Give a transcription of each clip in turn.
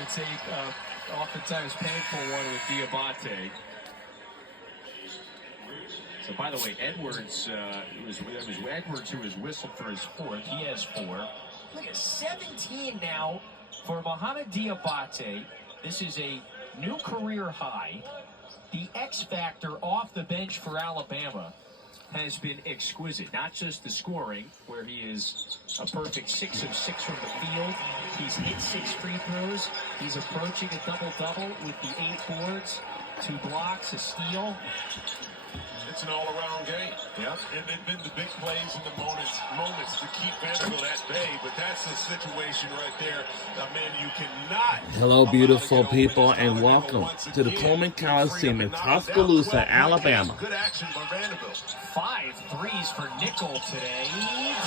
it's a oftentimes painful one with Diabate. So, by the way, Edwards, it was Edwards who was whistled for his fourth. He has 4. Look at 17 now for Mohamed Diabate. This is a new career high. The X factor off the bench for Alabama has been exquisite. Not just the scoring, where he is a perfect 6 of 6 from the field. He's hit 6 free throws. He's approaching a double-double with the 8 boards, 2 blocks, a steal. It's an all-around game. Yep. And they've been the big plays in the moments to keep Vanderbilt at bay, but that's a situation right there. Man, you cannot. Hello, beautiful people, and welcome to the Coleman Coliseum in Tuscaloosa, Alabama. Good action by Vanderbilt. 5 threes for Nickel today.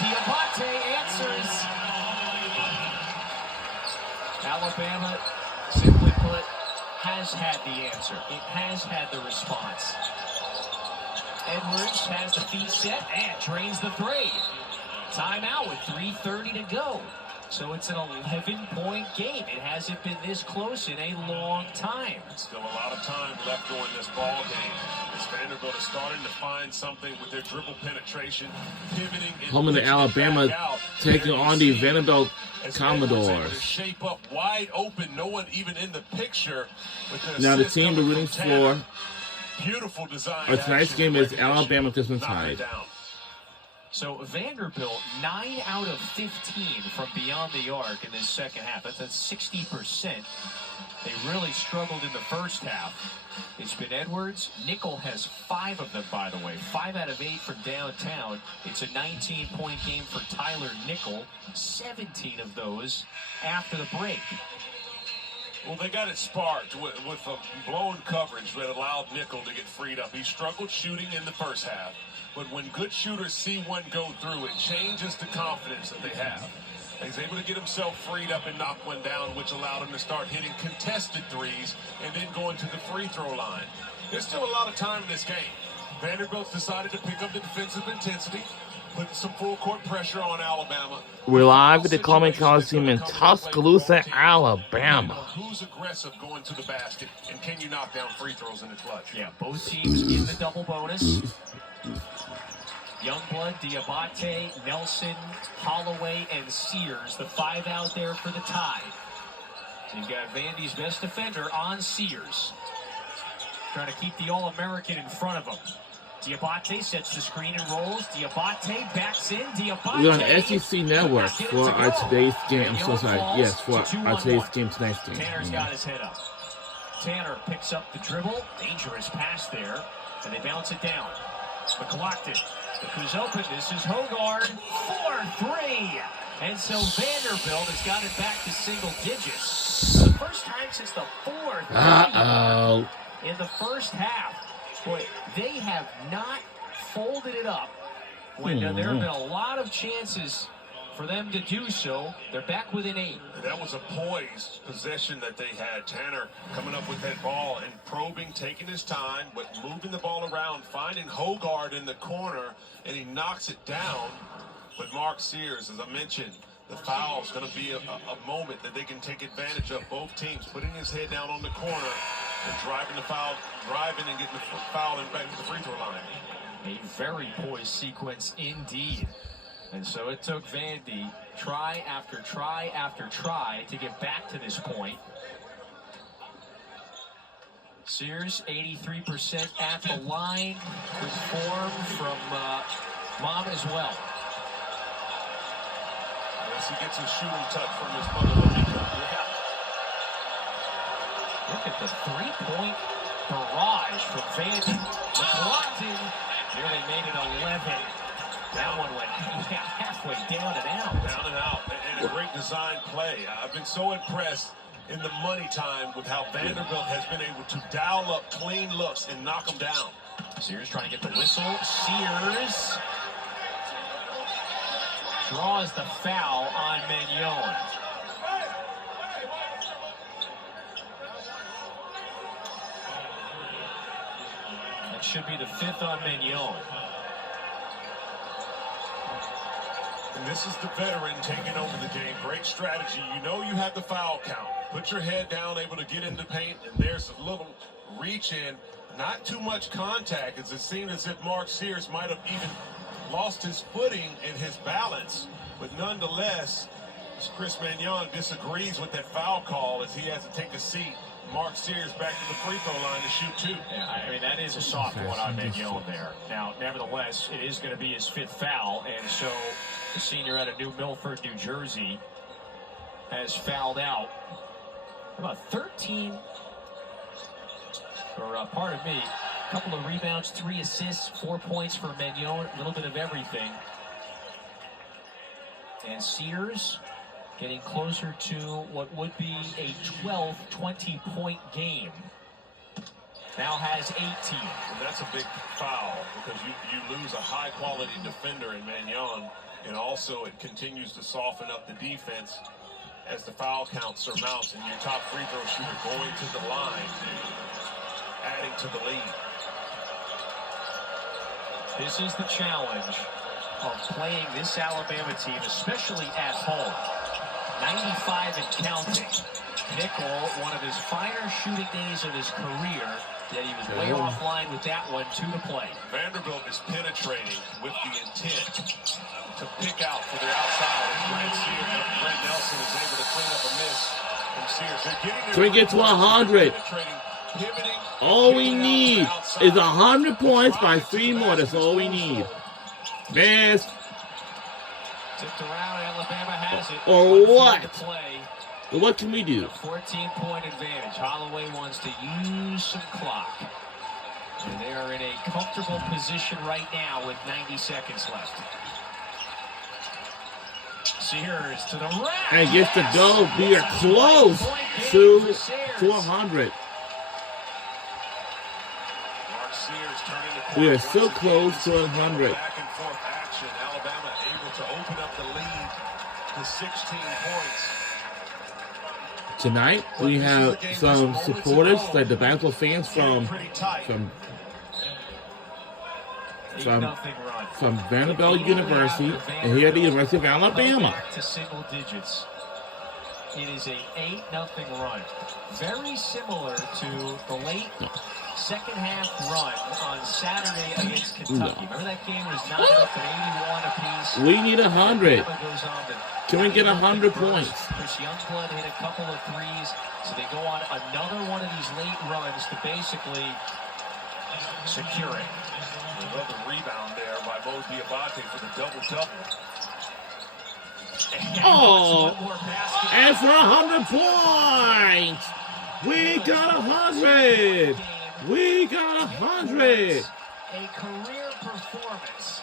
Diabate answers. Alabama, simply put, has had the answer. It has had the response. Edwards has the feet set and drains the 3. Timeout with 3:30 to go. So it's an 11-point game. It hasn't been this close in a long time. Still a lot of time left during this ball game. As Vanderbilt is starting to find something with their dribble penetration, pivoting. Home to Alabama, taking on the Vanderbilt Commodores. Shape up wide open, no one even in the picture. Now the team the rooting for. Beautiful design. But tonight's game is Alabama Christmas Tide. So Vanderbilt, 9 out of 15 from beyond the arc in this second half. That's at 60%. They really struggled in the first half. It's been Edwards. Nickel has 5 of them, by the way. 5 out of 8 from downtown. It's a 19-point game for Tyler Nickel. 17 of those after the break. Well, they got it sparked with a blown coverage that allowed Nickel to get freed up. He struggled shooting in the first half, but when good shooters see one go through, it changes the confidence that they have. He's able to get himself freed up and knock one down, which allowed him to start hitting contested threes and then going to the free throw line. There's still a lot of time in this game. Vanderbilt's decided to pick up the defensive intensity, put some full court pressure on Alabama. We're live at the Coleman Coliseum in Tuscaloosa, Alabama. Who's aggressive going to the basket, and can you knock down free throws in the clutch? Yeah, both teams in the double bonus. Youngblood, Diabate, Nelson, Holloway, and Sears, the 5 out there for the Tide. So you've got Vandy's best defender on Sears. Trying to keep the All-American in front of him. Diabate sets the screen and rolls. Diabate backs in. Diabate. We're on SEC Network for our today's game. I'm so sorry. Yes, for our today's game, tonight's game. Tanner's got his head up. Tanner picks up the dribble. Dangerous pass there. And they bounce it down. McLaughlin. Look who's open. This is Hogard. 4-3. And so Vanderbilt has got it back to single digits. For the first time since the 4th. In the first half. Boy, they have not folded it up when there have been a lot of chances for them to do so. They're back within 8. That was a poised possession that they had. Tanner coming up with that ball and probing, taking his time, but moving the ball around, finding Hogard in the corner, and he knocks it down. But Mark Sears, as I mentioned, the foul is going to be a moment that they can take advantage of, both teams, putting his head down on the corner and driving and getting the foul and back to the free throw line. A very poised sequence indeed. And so it took Vandy try after try after try to get back to this point. Sears, 83% at the line. Good form from Mom as well. Yes, he gets his shooting touch from his mother. Yeah. Look at the 3-point barrage from Vandy. McLaughlin, here they made it 11. That one went halfway down and out. Down and out. And a great design play. I've been so impressed in the money time with how Vanderbilt has been able to dial up clean looks and knock them down. Sears trying to get the whistle. Sears draws the foul on Mignon. That should be the 5th on Mignon. And this is the veteran taking over the game. Great strategy. You know you have the foul count. Put your head down, able to get in the paint, and there's a little reach in. Not too much contact. It seemed as if Mark Sears might have even lost his footing and his balance. But nonetheless, Chris Magnon disagrees with that foul call as he has to take a seat. Mark Sears back to the free throw line to shoot 2. Yeah, I mean, that is a soft one on Magnon there. Now, nevertheless, it is going to be his 5th foul, and so the senior out of New Milford, New Jersey, has fouled out about 13, or pardon me, a couple of rebounds, 3 assists, 4 points for Magnon, a little bit of everything. And Sears getting closer to what would be a 12, 20-point game. Now has 18. And that's a big foul because you lose a high-quality defender in Magnon, and also it continues to soften up the defense as the foul count surmounts, and your top free throw shooter going to the line, adding to the lead. This is the challenge of playing this Alabama team, especially at home. 95 and counting. Nickel, one of his finer shooting days of his career, yet he was way offline with that one, 2 to play. Vanderbilt is penetrating with the intent to pick out for their outside. Brent Nelson is able to clean up a miss from Sears. They're getting So we get to 100. All we need is 100 points by 3 more. That's all we need. Miss. Tipped around, Alabama has it. Or what? Play. What can we do? 14-point advantage. Holloway wants to use some clock. And they are in a comfortable position right now with 90 seconds left. Sears to the rack. And gets to go. We are close to 100. We are so close to 100. Back and forth action. Alabama able to open up the lead to 16 points. Tonight we have some supporters, like the Vanderbilt fans from Vanderbilt University, and here at the University of Alabama. To single digits. It is a 8-0 run. Very similar to the late second half run on Saturday against Kentucky. Remember that game was not up at 81 apiece. We need 100. Can we get 100 points? Chris Youngblood hit a couple of threes, so they go on another one of these late runs to basically secure it. Another rebound there by Mo Diabate for the double-double. Oh, and for 100 points, we got 100. We got 100. A career performance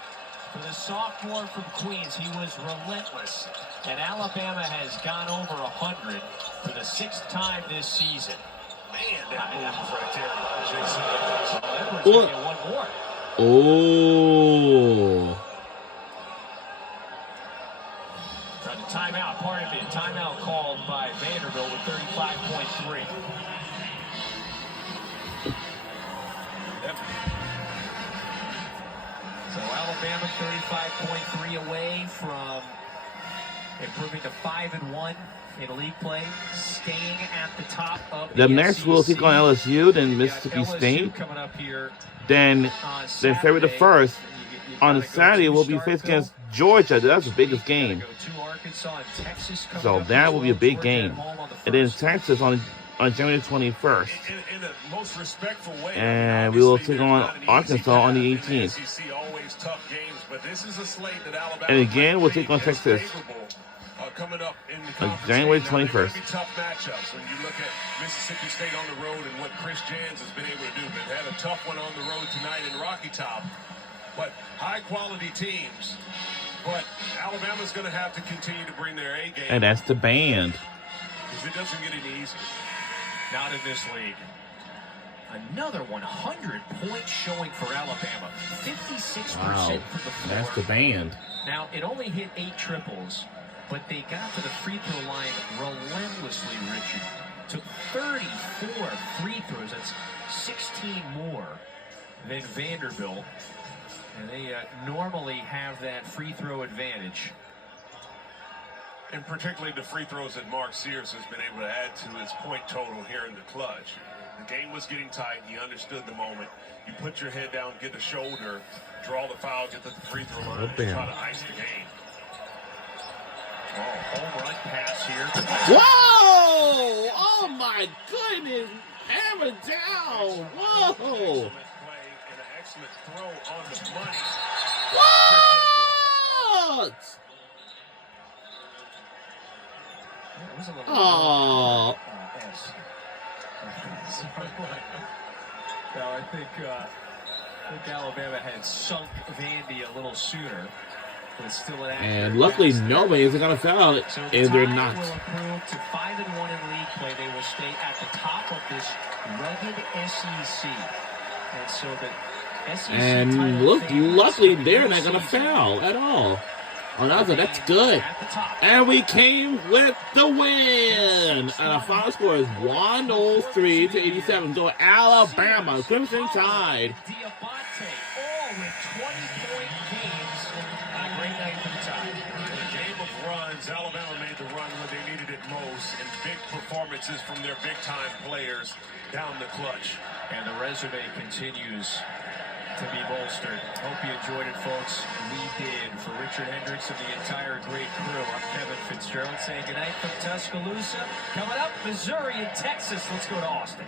for the sophomore from Queens. He was relentless, and Alabama has gone over 100 for the 6th time this season. Man, that move was right there, Jason. Edwards will get one more. Oh. Timeout, pardon me. Timeout called by Vanderbilt with 35.3. So Alabama 35.3 away from improving to 5-1 in league play, staying at the top of the next we'll take on LSU, then Mississippi State, then February the 1st. On Saturday, we'll be facing against Georgia. That's the biggest game. So that will be a big game. And then Texas on January 21st. And we will take on Arkansas on the 18th. And again, we'll take on Texas on January 21st. Tough matchups when you look at Mississippi State on the road and what Chris Jans has been able to do. They've had a tough one on the road tonight in Rocky Top. But high-quality teams. But Alabama's going to have to continue to bring their A game. And that's the band. Because it doesn't get any easier. Not in this league. Another 100-point showing for Alabama. 56% Wow, from the floor. that's the band. Now, it only hit 8 triples, but they got to the free throw line relentlessly, Richard. Took 34 free throws. That's 16 more than Vanderbilt. And they normally have that free throw advantage. And particularly the free throws that Mark Sears has been able to add to his point total here in the clutch. The game was getting tight. He understood the moment. You put your head down, get the shoulder, draw the foul, get to the free throw line, and try to ice the game. Oh, home run pass here. Whoa! Oh my goodness! Hammer down! Whoa! An excellent throw on the money. What? Oh! No, I think Alabama had sunk Vandy a little sooner. But still an And luckily, nobody is going to foul it, so and they're not. will improve to 5-1 in league play. They will stay at the top of this rugged SEC. And so the SEC And luckily, they're not going to foul at all. Oh, that's good. And we came with the win. And the final score is 103-87. So Alabama, Crimson Tide. All with 20-point games. A great night for the Tide. In a game of runs, Alabama made the run when they needed it most, and big performances from their big-time players down the clutch. And the resume continues to be bolstered. Hope you enjoyed it, folks. We did. For Richard Hendricks and the entire great crew, I'm Kevin Fitzgerald saying goodnight from Tuscaloosa. Coming up, Missouri and Texas. Let's go to Austin.